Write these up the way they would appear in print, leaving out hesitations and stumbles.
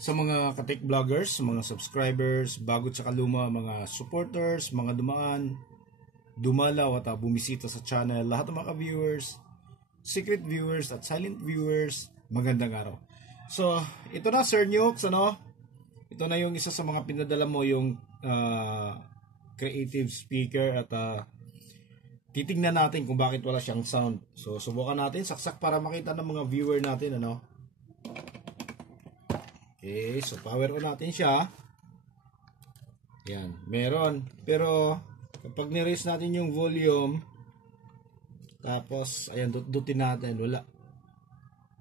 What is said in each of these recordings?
sa mga ka-tech vloggers, mga subscribers, bago tsaka luma, mga supporters, mga dumaan, dumalaw at bumisita sa channel, lahat ng mga viewers, secret viewers at silent viewers, magandang araw. So, ito na Sir Nukes, ano? Ito na yung isa sa mga pinadala mo, yung creative speaker at titignan natin kung bakit wala siyang sound. So, subukan natin, saksak para makita ng mga viewer natin, ano? Okay, so power on natin siya. Yan, meron. Pero, kapag ni-raise natin yung volume, tapos, ayan, dutin natin, wala.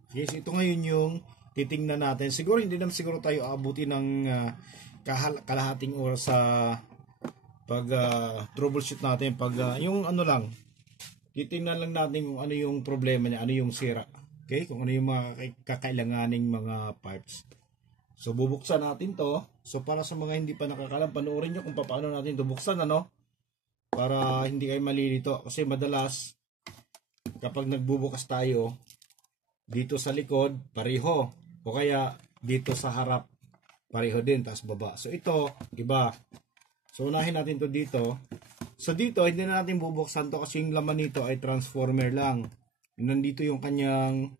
Okay, so ito ngayon yung titingnan natin. Siguro, hindi naman siguro tayo abuti ng kalahating oras sa pag troubleshoot natin. Pag, yung ano lang, titingnan lang natin kung ano yung problema niya, ano yung sira. Okay, kung ano yung mga kakailanganing mga parts. So, bubuksan natin to. So, para sa mga hindi pa nakakalam, panoorin nyo kung paano natin ito buksan, ano? Para hindi kayo malilito. Kasi madalas, kapag nagbubukas tayo, dito sa likod, pareho. O kaya, dito sa harap, pareho din, taas baba. So, ito, iba. So, unahin natin to dito. So, dito, hindi na natin bubuksan to kasi yung laman nito ay transformer lang. Nandito yung kanyang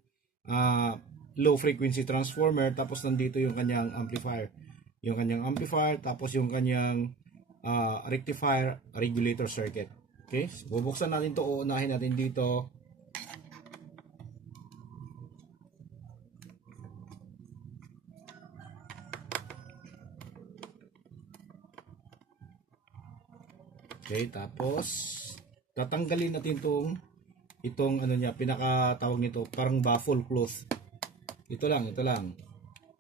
low frequency transformer, tapos nandito yung kanyang amplifier. Yung kanyang amplifier, tapos yung kanyang rectifier regulator circuit. Okay? So, bubuksan natin to, uunahin natin dito. Okay, tapos tatanggalin natin itong ano niya, pinakatawag nito, parang baffle cloth. Ito lang.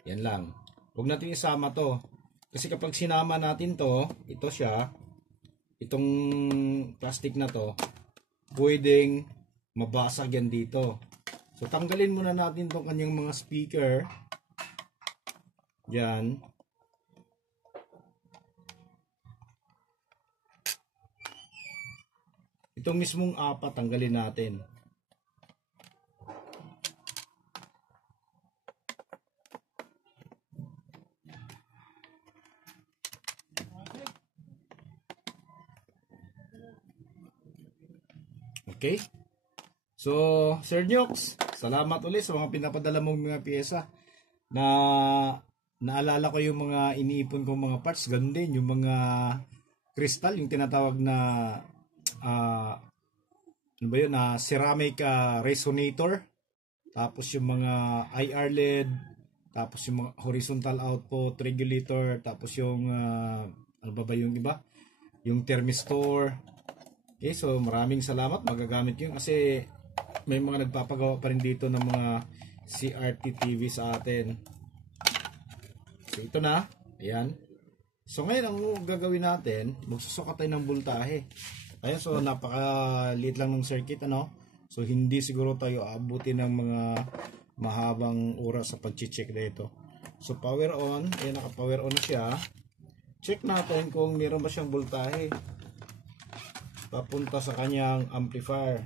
Yan lang. Huwag natin isama to. Kasi kapag sinama natin to, ito siya, itong plastic na to, pwedeng mabasag yan dito. So, tanggalin muna natin tong kanyang mga speaker. Yan. Itong mismong apat, tanggalin natin. Okay? So, Sir Nukes, salamat ulit sa mga pinapadala mong mga piyesa. Naalala ko yung mga iniipon kong mga parts. Ganun din, yung mga crystal, yung tinatawag na ano ba yun, ceramic resonator. Tapos yung mga IR LED, tapos yung mga horizontal output regulator, tapos yung ano ba yung iba? Yung thermistor. Okay, so maraming salamat, magagamit yun kasi may mga nagpapagawa pa rin dito ng mga CRT TV sa atin. So ito na, ayan. So ngayon ang gagawin natin, magsusukat tayo ng voltahe. Ayan, so napakaliit lang ng circuit, ano? So hindi siguro tayo aabuti ng mga mahabang oras sa pag-check dito. So power on, ayan, naka-power on na siya. Check natin kung meron ba siyang voltahe papunta sa kanyang amplifier.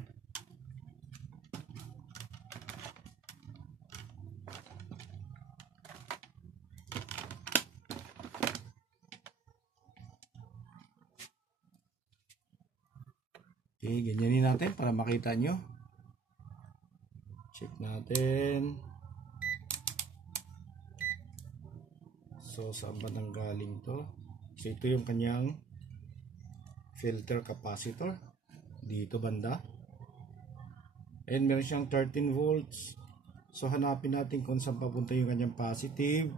Okay, ganyanin natin para makita nyo. Check natin. So, saan ba nanggaling to? So, ito yung kanyang filter capacitor. Dito banda. And meron siyang 13 volts. So, hanapin natin kung saan papunta yung kanyang positive.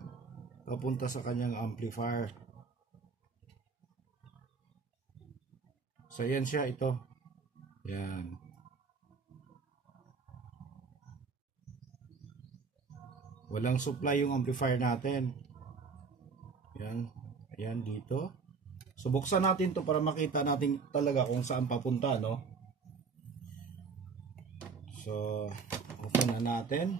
Papunta sa kanyang amplifier. So, yan siya, ito. Yan. Walang supply yung amplifier natin. Yan. Ayan dito. So, buksan natin to para makita natin talaga kung saan papunta, no? So, open na natin.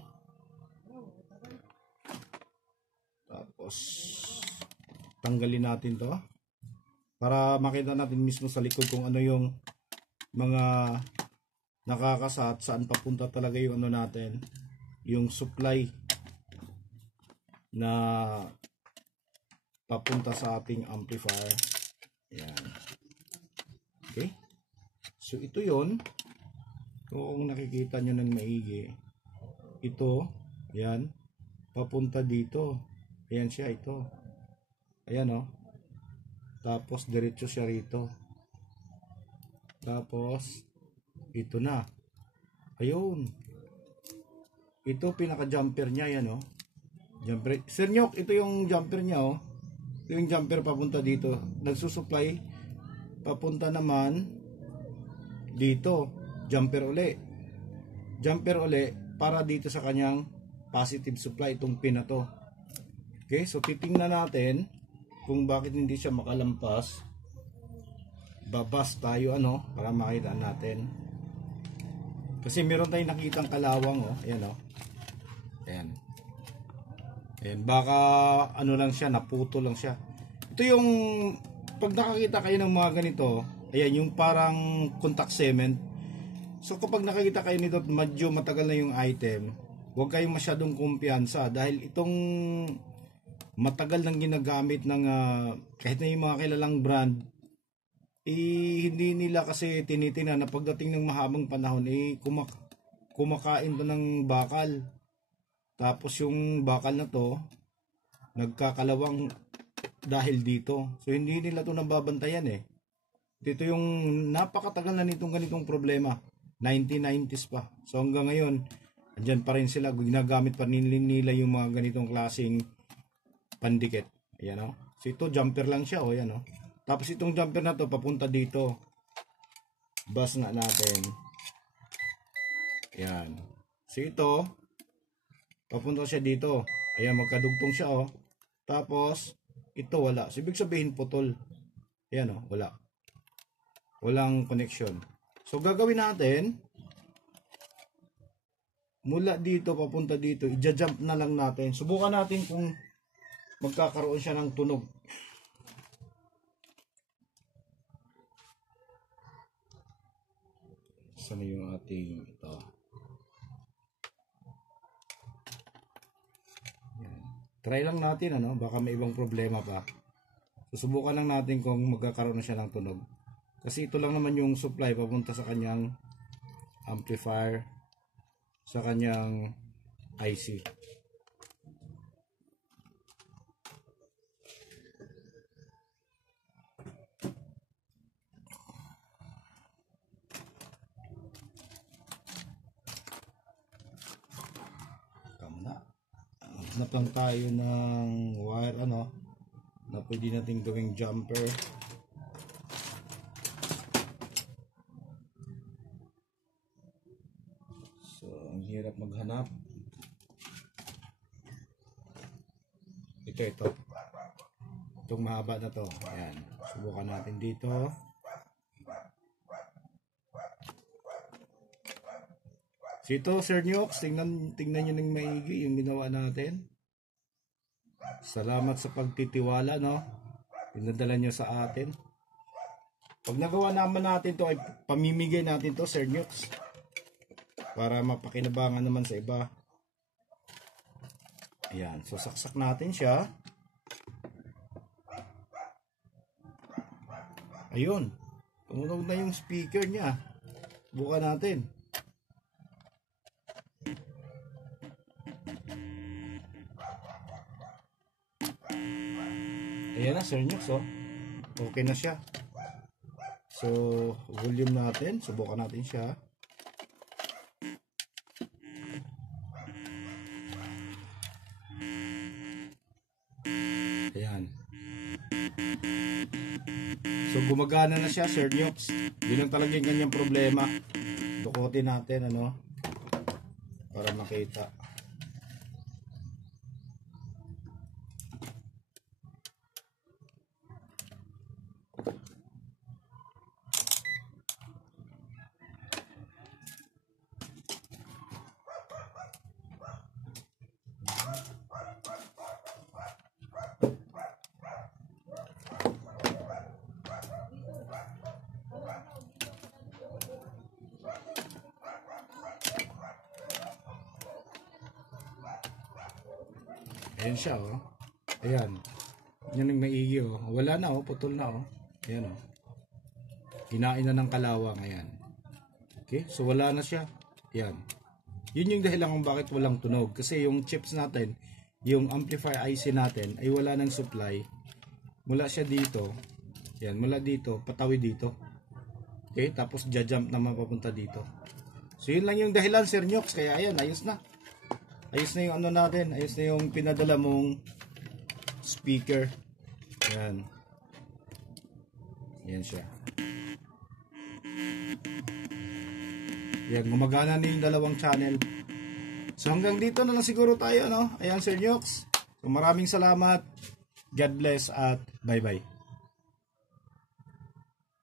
Tapos, tanggalin natin to para makita natin mismo sa likod kung ano yung mga nakakasat, saan papunta talaga yung ano natin, yung supply na papunta sa ating amplifier. Ayan. Okay. So ito yon. Kung nakikita nyo ng maigi, ito, ayan, papunta dito. Ayan siya, ito. Ayan o. Tapos diretso siya rito. Tapos ito na. Ayun. Ito pinaka jumper niya, yan o. Jumper. Sir Nyok, ito yung jumper niya o. Ito yung jumper papunta dito. Nagsusupply. Papunta naman dito. Jumper uli. Jumper uli para dito sa kanyang positive supply, itong pin na to. Okay, so titingnan natin kung bakit hindi siya makalampas. Babas tayo ano para makita natin. Kasi meron tayong nakitang kalawang oh. Ayan oh. Ayan. Ayan, baka ano lang siya, naputo lang siya. Ito yung pag nakakita kayo ng mga ganito, ayan yung parang contact cement. So kapag nakikita kayo nito at medyo matagal na yung item, huwag kayong masyadong kumpiyansa dahil itong matagal nang ginagamit ng kahit na yung mga kilalang brand, hindi nila kasi tinitingnan na pagdating ng mahabang panahon kumakain to ng bakal. Tapos yung bakal na to nagkakalawang dahil dito. So hindi nila to nababantayan eh. Dito yung napakatagal na nitong ganitong problema. 1990s pa. So hanggang ngayon, andyan pa rin sila. Ginagamit pa nila yung mga ganitong klaseng pandikit. Ayan o. So ito, jumper lang siya o. Ayan o. Tapos itong jumper na to, papunta dito. Bus nga natin. Ayan. So ito, papunta siya dito. Ayan, magkadugtong siya o. Tapos, ito wala. So ibig sabihin putol. Ayan o, wala. Walang connection. So gagawin natin, mula dito papunta dito, i-jump na lang natin. Subukan natin kung magkakaroon siya ng tunog. Saan yung ating ito? Yan. Try lang natin ano, baka may ibang problema pa. Susubukan lang natin kung magkakaroon na siya ng tunog. Kasi ito lang naman yung supply papunta sa kanyang amplifier, sa kanyang IC. Hanap lang tayo ng wire ano na pwede natin gawing jumper. So ang hirap maghanap. Ito itong mahaba na to. Ayan, subukan natin dito. So ito, Sir Nyox, tingnan nyo ng maigi yung ginawa natin. Salamat sa pagtitiwala, no? Pinadala nyo sa atin. Pag nagawa naman natin to, ay pamimigay natin to, Sir Nyox. Para mapakinabangan naman sa iba. Ayan, so saksak natin siya. Ayun, tumunog na yung speaker niya. Bukan natin. Ayan na, Sir Nyox, oh. Okay na siya. So, volume natin. Subukan natin siya. Ayan. So, gumagana na siya, Sir Nyox. Yun ang talagang kanyang problema. Dukutin natin, ano, para makita. Ayan siya, oh. Ayan. Yan ang maigi, oh. Wala na, oh. Putol na, oh. Ayan, oh. Kinain na ng kalawang. Ayan. Okay, so wala na siya. Ayan. Yun yung dahilan kung bakit walang tunog. Kasi yung chips natin, yung amplifier IC natin, ay wala ng supply. Mula siya dito. Ayan, mula dito, patawid dito. Okay, tapos jump naman papunta dito. So yun lang yung dahilan, Sir Nyox. Kaya ayan, ayos na. Ayos na yung ano natin. Ayos na yung pinadala mong speaker. Ayan. Ayan siya. Ayan, gumagana na yung dalawang channel. So hanggang dito na lang siguro tayo, no? Ayan, Sir Nyox. So maraming salamat. God bless at bye-bye.